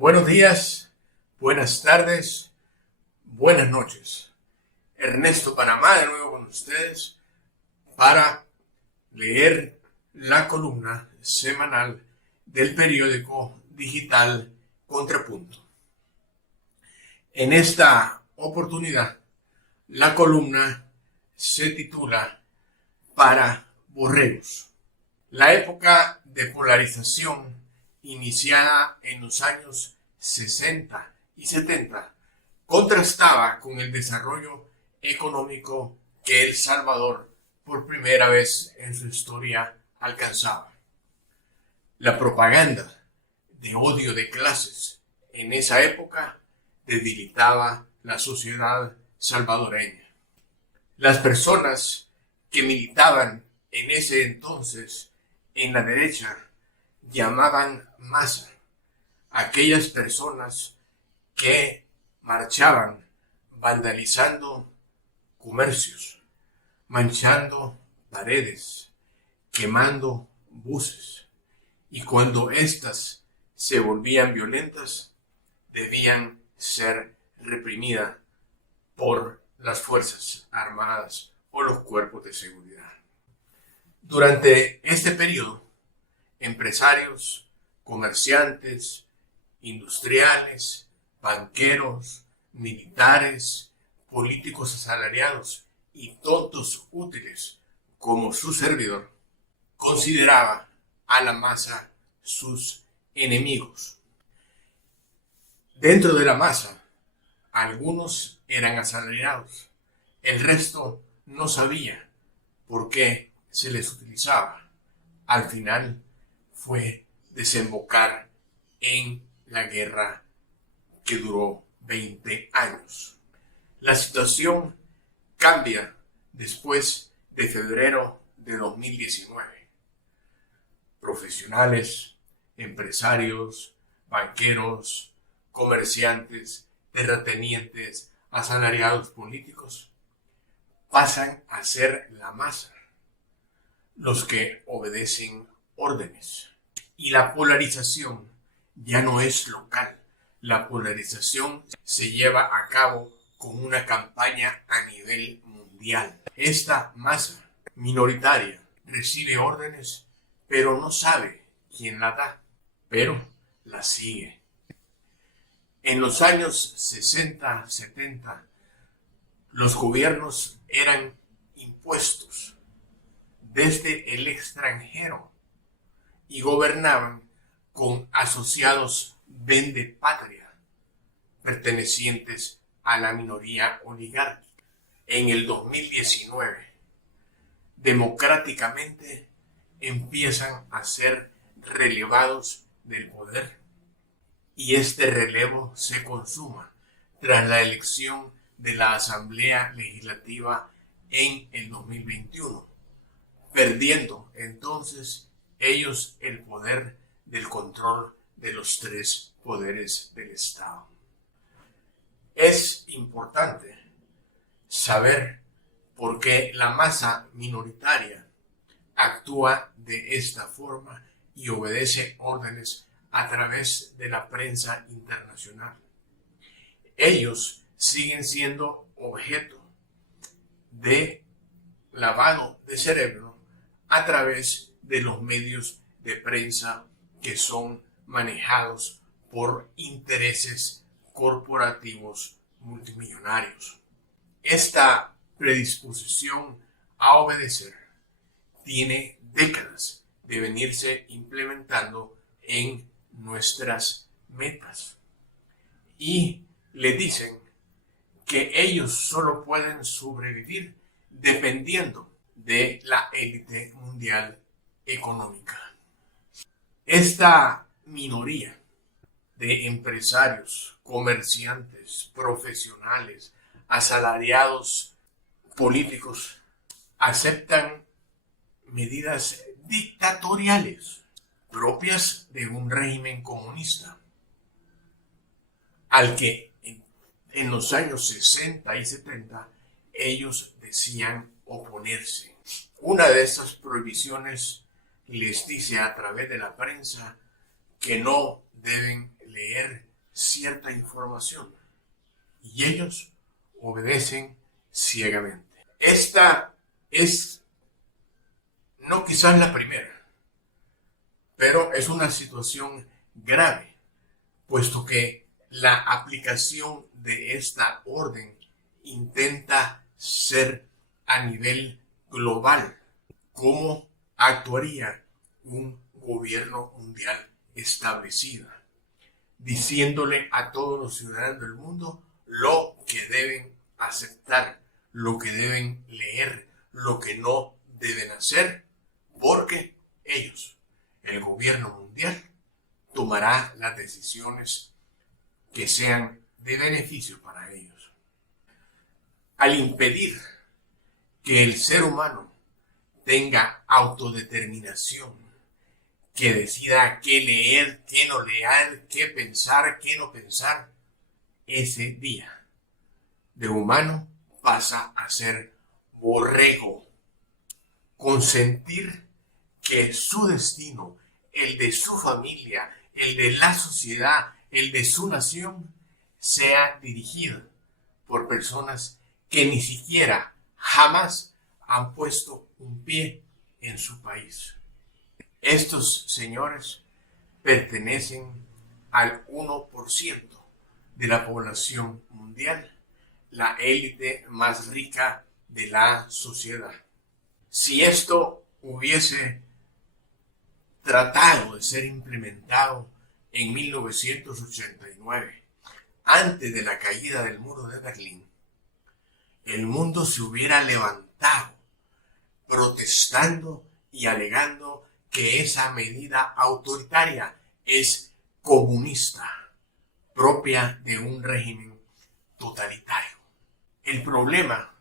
Buenos días, buenas tardes, buenas noches. Ernesto Panamá de nuevo con ustedes para leer la columna semanal del periódico digital Contrapunto. En esta oportunidad, la columna se titula Para borregos. La época de polarización iniciada en los años 60 y 70 contrastaba con el desarrollo económico que El Salvador por primera vez en su historia alcanzaba. La propaganda de odio de clases en esa época debilitaba la sociedad salvadoreña. Las personas que militaban en ese entonces en la derecha llamaban masa a aquellas personas que marchaban vandalizando comercios, manchando paredes, quemando buses, y cuando éstas se volvían violentas debían ser reprimidas por las Fuerzas Armadas o los cuerpos de seguridad. Durante este periodo, empresarios, comerciantes, industriales, banqueros, militares, políticos asalariados y tontos útiles como su servidor, consideraba a la masa sus enemigos. Dentro de la masa, algunos eran asalariados, el resto no sabía por qué se les utilizaba. Al final fue desembocar en la guerra que duró 20 años. La situación cambia después de febrero de 2019. Profesionales, empresarios, banqueros, comerciantes, terratenientes, asalariados políticos pasan a ser la masa, los que obedecen órdenes. Y la polarización ya no es local. La polarización se lleva a cabo con una campaña a nivel mundial. Esta masa minoritaria recibe órdenes, pero no sabe quién la da, pero la sigue. En los años 60, 70, los gobiernos eran impuestos desde el extranjero y gobernaban con asociados vendepatria pertenecientes a la minoría oligárquica. En el 2019, democráticamente empiezan a ser relevados del poder y este relevo se consuma tras la elección de la Asamblea Legislativa en el 2021, perdiendo entonces ellos el poder del control de los tres poderes del Estado. Es importante saber por qué la masa minoritaria actúa de esta forma y obedece órdenes a través de la prensa internacional. Ellos siguen siendo objeto de lavado de cerebro a través de los medios de prensa que son manejados por intereses corporativos multimillonarios. Esta predisposición a obedecer tiene décadas de venirse implementando en nuestras metas y le dicen que ellos solo pueden sobrevivir dependiendo de la élite mundial económica. Esta minoría de empresarios, comerciantes, profesionales, asalariados, políticos, aceptan medidas dictatoriales propias de un régimen comunista al que en los años 60 y 70 ellos decían oponerse. Una de esas prohibiciones les dice a través de la prensa que no deben leer cierta información y ellos obedecen ciegamente. Esta es no quizás la primera, pero es una situación grave, puesto que la aplicación de esta orden intenta ser a nivel global. ¿Cómo actuaría un gobierno mundial establecido? Diciéndole a todos los ciudadanos del mundo lo que deben aceptar, lo que deben leer, lo que no deben hacer, porque ellos, el gobierno mundial, tomará las decisiones que sean de beneficio para ellos. Al impedir que el ser humano tenga autodeterminación, que decida qué leer, qué no leer, qué pensar, qué no pensar, ese día de humano pasa a ser borrego. Consentir que su destino, el de su familia, el de la sociedad, el de su nación, sea dirigido por personas que ni siquiera jamás han puesto un pie en su país. Estos señores pertenecen al 1% de la población mundial, la élite más rica de la sociedad. Si esto hubiese tratado de ser implementado en 1989, antes de la caída del muro de Berlín, el mundo se hubiera levantado protestando y alegando que esa medida autoritaria es comunista, propia de un régimen totalitario. El problema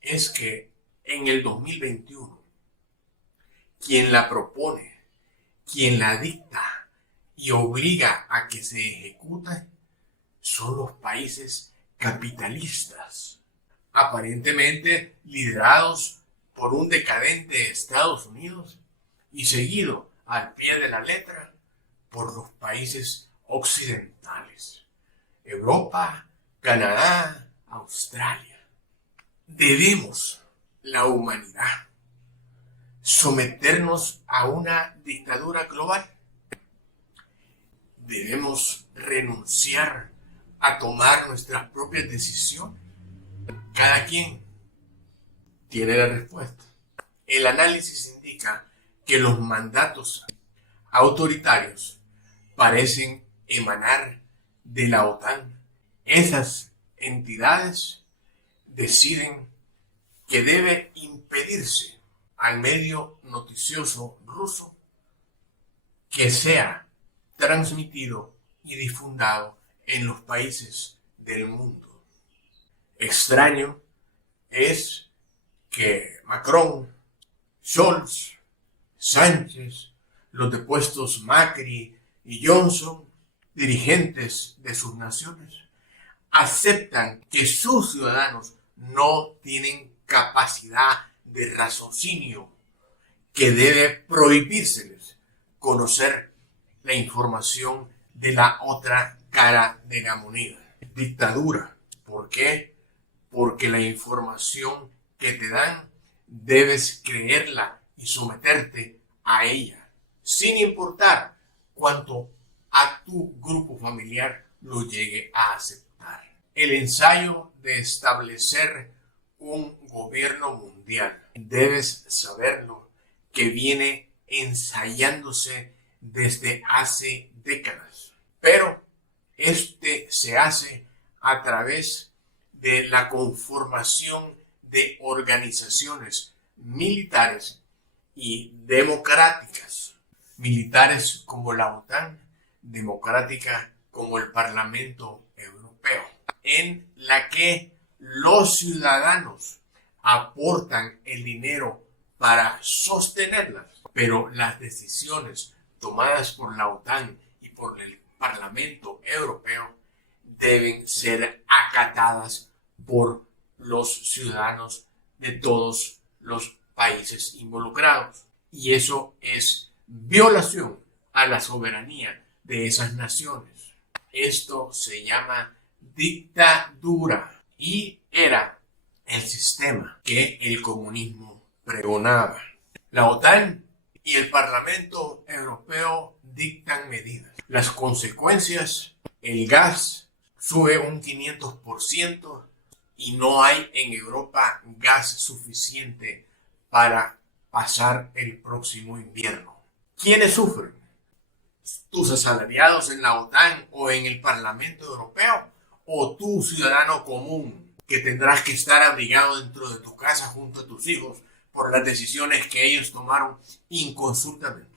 es que en el 2021, quien la propone, quien la dicta y obliga a que se ejecute, son los países capitalistas, aparentemente liderados por un decadente Estados Unidos y seguido al pie de la letra por los países occidentales, Europa, Canadá, Australia. Debemos, la humanidad, someternos a una dictadura global. Debemos renunciar a tomar nuestras propias decisiones. Cada quien tiene la respuesta. El análisis indica que los mandatos autoritarios parecen emanar de la OTAN. Esas entidades deciden que debe impedirse al medio noticioso ruso que sea transmitido y difundado en los países del mundo. Extraño es que Macron, Scholz, Sánchez, los depuestos Macri y Johnson, dirigentes de sus naciones, aceptan que sus ciudadanos no tienen capacidad de raciocinio, que debe prohibírseles conocer la información de la otra cara de la moneda. Dictadura. ¿Por qué? Porque la información que te dan debes creerla y someterte a ella, sin importar cuánto a tu grupo familiar lo llegue a aceptar. El ensayo de establecer un gobierno mundial, debes saberlo, que viene ensayándose desde hace décadas, pero este se hace a través de la conformación de organizaciones militares y democráticas, militares como la OTAN, democrática como el Parlamento Europeo, en la que los ciudadanos aportan el dinero para sostenerlas, pero las decisiones tomadas por la OTAN y por el Parlamento Europeo deben ser acatadas por los ciudadanos de todos los países involucrados. Y eso es violación a la soberanía de esas naciones. Esto se llama dictadura y era el sistema que el comunismo pregonaba. La OTAN y el Parlamento Europeo dictan medidas. Las consecuencias: el gas sube un 500% y no hay en Europa gas suficiente para pasar el próximo invierno. ¿Quiénes sufren? ¿Tus asalariados en la OTAN o en el Parlamento Europeo? ¿O tú, ciudadano común, que tendrás que estar abrigado dentro de tu casa junto a tus hijos por las decisiones que ellos tomaron inconsultamente?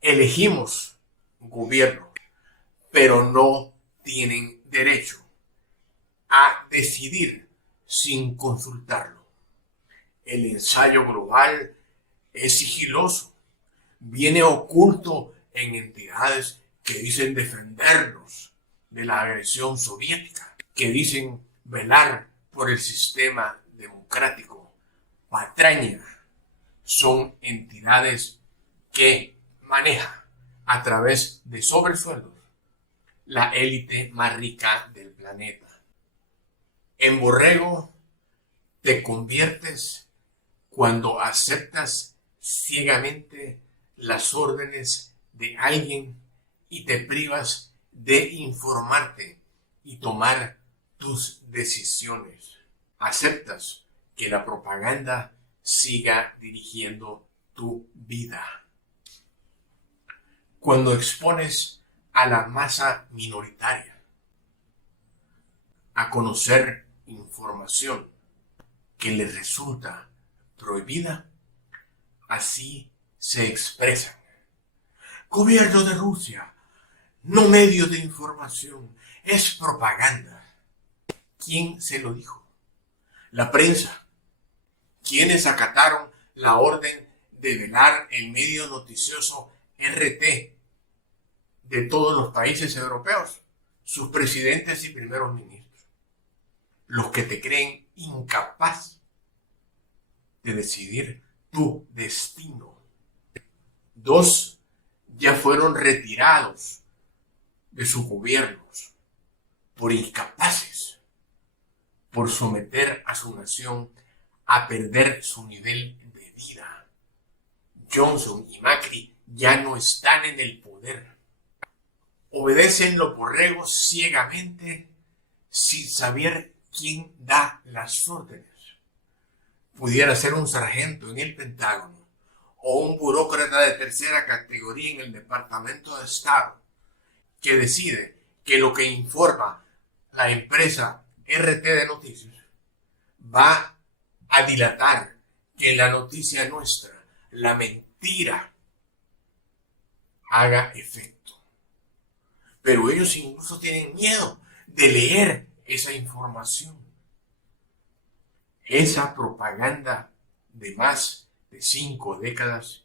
Elegimos gobierno, pero no tienen derecho a decidir sin consultarlo. El ensayo global es sigiloso, viene oculto en entidades que dicen defendernos de la agresión soviética, que dicen velar por el sistema democrático. Patraña. Son entidades que manejan a través de sobresueldos la élite más rica del planeta. En borrego te conviertes cuando aceptas ciegamente las órdenes de alguien y te privas de informarte y tomar tus decisiones. Aceptas que la propaganda siga dirigiendo tu vida. Cuando expones a la masa minoritaria a conocer información que les resulta prohibida, así se expresan. Gobierno de Rusia, no medios de información, es propaganda. ¿Quién se lo dijo? La prensa. ¿Quiénes acataron la orden de velar el medio noticioso RT de todos los países europeos? Sus presidentes y primeros ministros. Los que te creen incapaz de decidir tu destino. 2 ya fueron retirados de sus gobiernos por incapaces, por someter a su nación a perder su nivel de vida. Johnson y Macri ya no están en el poder. Obedecen los borregos ciegamente sin saber quién da las órdenes. Pudiera ser un sargento en el Pentágono o un burócrata de tercera categoría en el Departamento de Estado que decide que lo que informa la empresa RT de Noticias va a dilatar que la noticia nuestra, la mentira, haga efecto. Pero ellos incluso tienen miedo de leer esa información. Esa propaganda de más de 5 décadas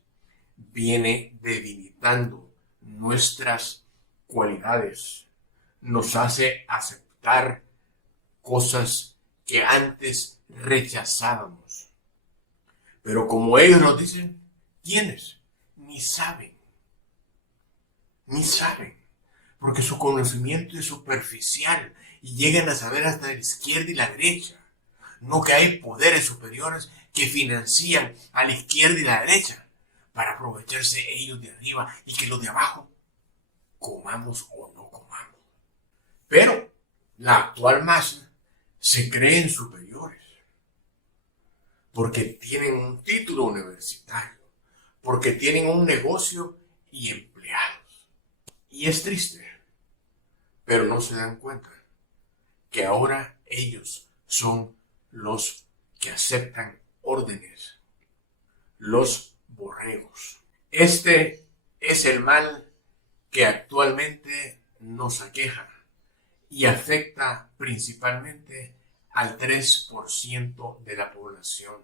viene debilitando nuestras cualidades. Nos hace aceptar cosas que antes rechazábamos. Pero como ellos nos dicen, ¿quiénes? Ni saben. Porque su conocimiento es superficial y llegan a saber hasta de la izquierda y la derecha. No que hay poderes superiores que financian a la izquierda y la derecha para aprovecharse ellos de arriba y que los de abajo comamos o no comamos. Pero la actual masa se creen superiores porque tienen un título universitario, porque tienen un negocio y empleados. Y es triste, pero no se dan cuenta que ahora ellos son los que aceptan órdenes, los borregos. Este es el mal que actualmente nos aqueja y afecta principalmente al 3% de la población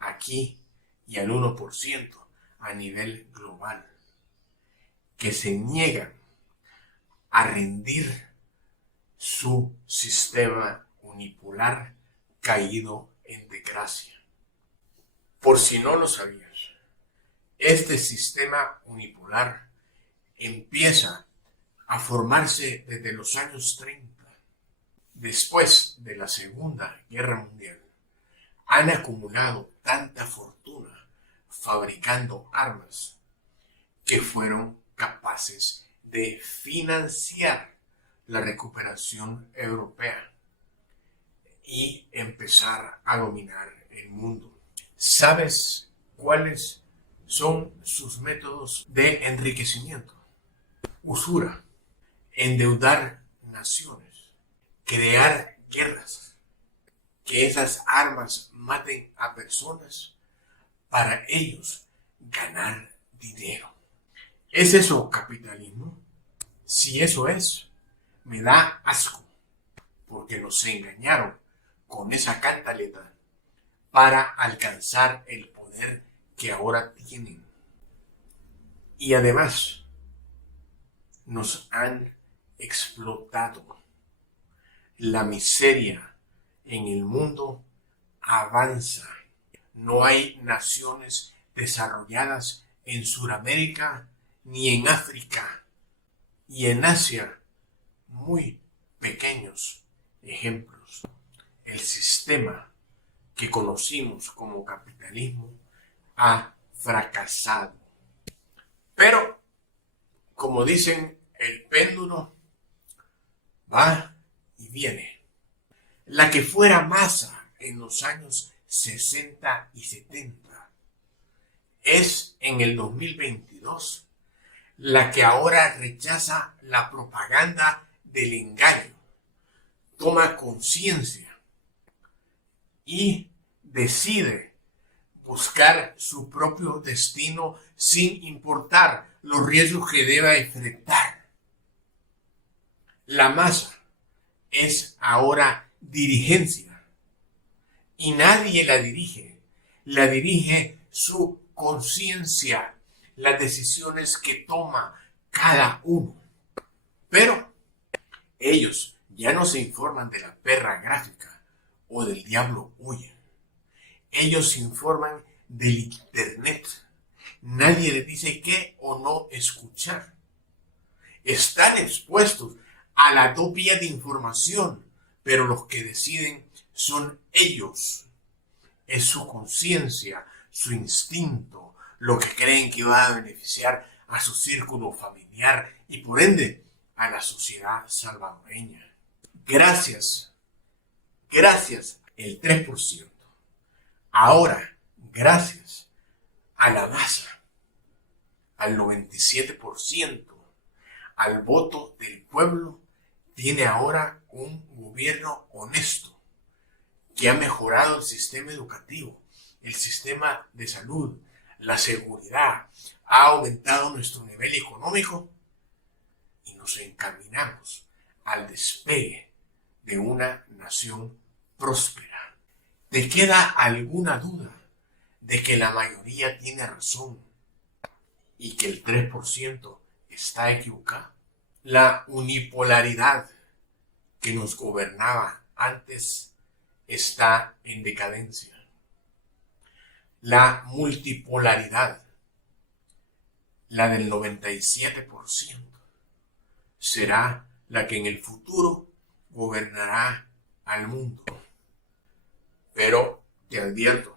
aquí y al 1% a nivel global, que se niegan a rendir su sistema unipolar caído en desgracia. Por si no lo sabías, este sistema unipolar empieza a formarse desde los años 30, después de la Segunda Guerra Mundial, han acumulado tanta fortuna fabricando armas que fueron capaces de financiar la recuperación europea y empezar a dominar el mundo. ¿Sabes cuáles son sus métodos de enriquecimiento? Usura, endeudar naciones, crear guerras, que esas armas maten a personas para ellos ganar dinero. ¿Es eso capitalismo? Si eso es, me da asco, porque nos engañaron con esa cantaleta para alcanzar el poder que ahora tienen. Y además, nos han explotado. La miseria en el mundo avanza. No hay naciones desarrolladas en Sudamérica ni en África, y en Asia muy pequeños ejemplos. El sistema que conocimos como capitalismo ha fracasado. Pero, como dicen, el péndulo va y viene. La que fuera masa en los años 60 y 70 es en el 2022 la que ahora rechaza la propaganda del engaño, toma conciencia y decide buscar su propio destino sin importar los riesgos que deba enfrentar. La masa es ahora dirigencia y nadie la dirige su conciencia, las decisiones que toma cada uno. Pero ellos ya no se informan de la perra gráfica o del diablo huye. Ellos se informan del internet. Nadie les dice qué o no escuchar. Están expuestos a las dos vías de información, pero los que deciden son ellos. Es su conciencia, su instinto, lo que creen que va a beneficiar a su círculo familiar y por ende a la sociedad salvadoreña. Gracias el 3%. Ahora, gracias a la masa, al 97%, al voto del pueblo, tiene ahora un gobierno honesto que ha mejorado el sistema educativo, el sistema de salud, la seguridad, ha aumentado nuestro nivel económico y nos encaminamos al despegue de una nación próspera. ¿Te queda alguna duda de que la mayoría tiene razón y que el 3% está equivocado? La unipolaridad que nos gobernaba antes está en decadencia. La multipolaridad, la del 97%, será la que en el futuro gobernará al mundo. Pero te advierto,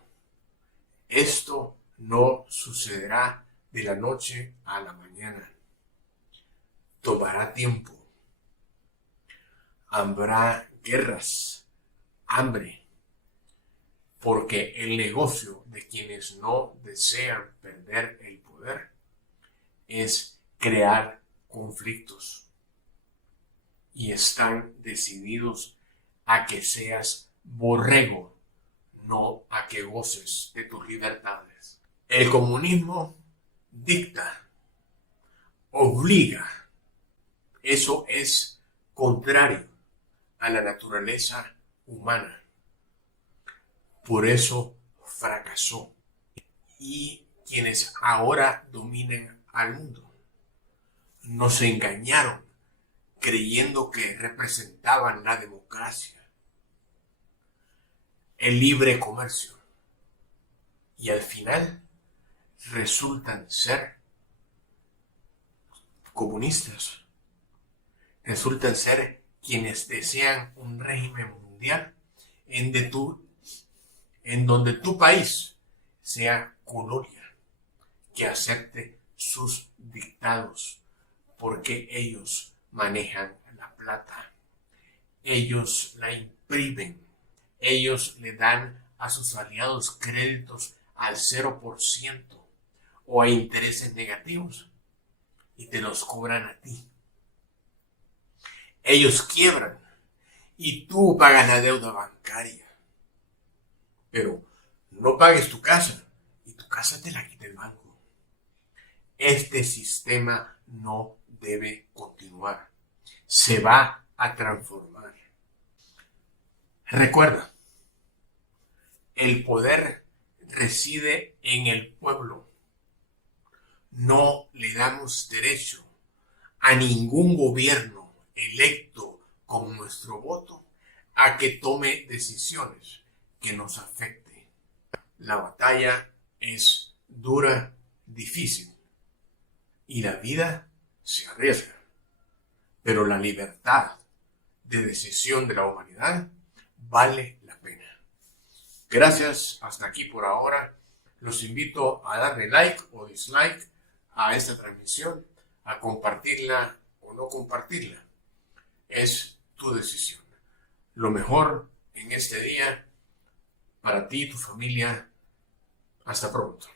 esto no sucederá de la noche a la mañana. Tomará tiempo. Habrá guerras, hambre, porque el negocio de quienes no desean perder el poder es crear conflictos y están decididos a que seas borrego, no a que goces de tus libertades. El comunismo dicta, obliga. Eso es contrario a la naturaleza humana. Por eso fracasó. Y quienes ahora dominan al mundo nos engañaron creyendo que representaban la democracia, el libre comercio, y al final resultan ser comunistas, resultan ser quienes desean un régimen mundial en donde tu país sea colonia, que acepte sus dictados, porque ellos manejan la plata, ellos la imprimen, ellos le dan a sus aliados créditos al 0% o a intereses negativos y te los cobran a ti. Ellos quiebran y tú pagas la deuda bancaria, pero no pagues tu casa y tu casa te la quita el banco. Este sistema no debe continuar. Se va a transformar. Recuerda, el poder reside en el pueblo. No le damos derecho a ningún gobierno electo con nuestro voto a que tome decisiones que nos afecten. La batalla es dura, difícil, y la vida se arriesga. Pero la libertad de decisión de la humanidad vale la pena. Gracias, hasta aquí por ahora. Los invito a darle like o dislike a esta transmisión, a compartirla o no compartirla. Es tu decisión. Lo mejor en este día para ti y tu familia. Hasta pronto.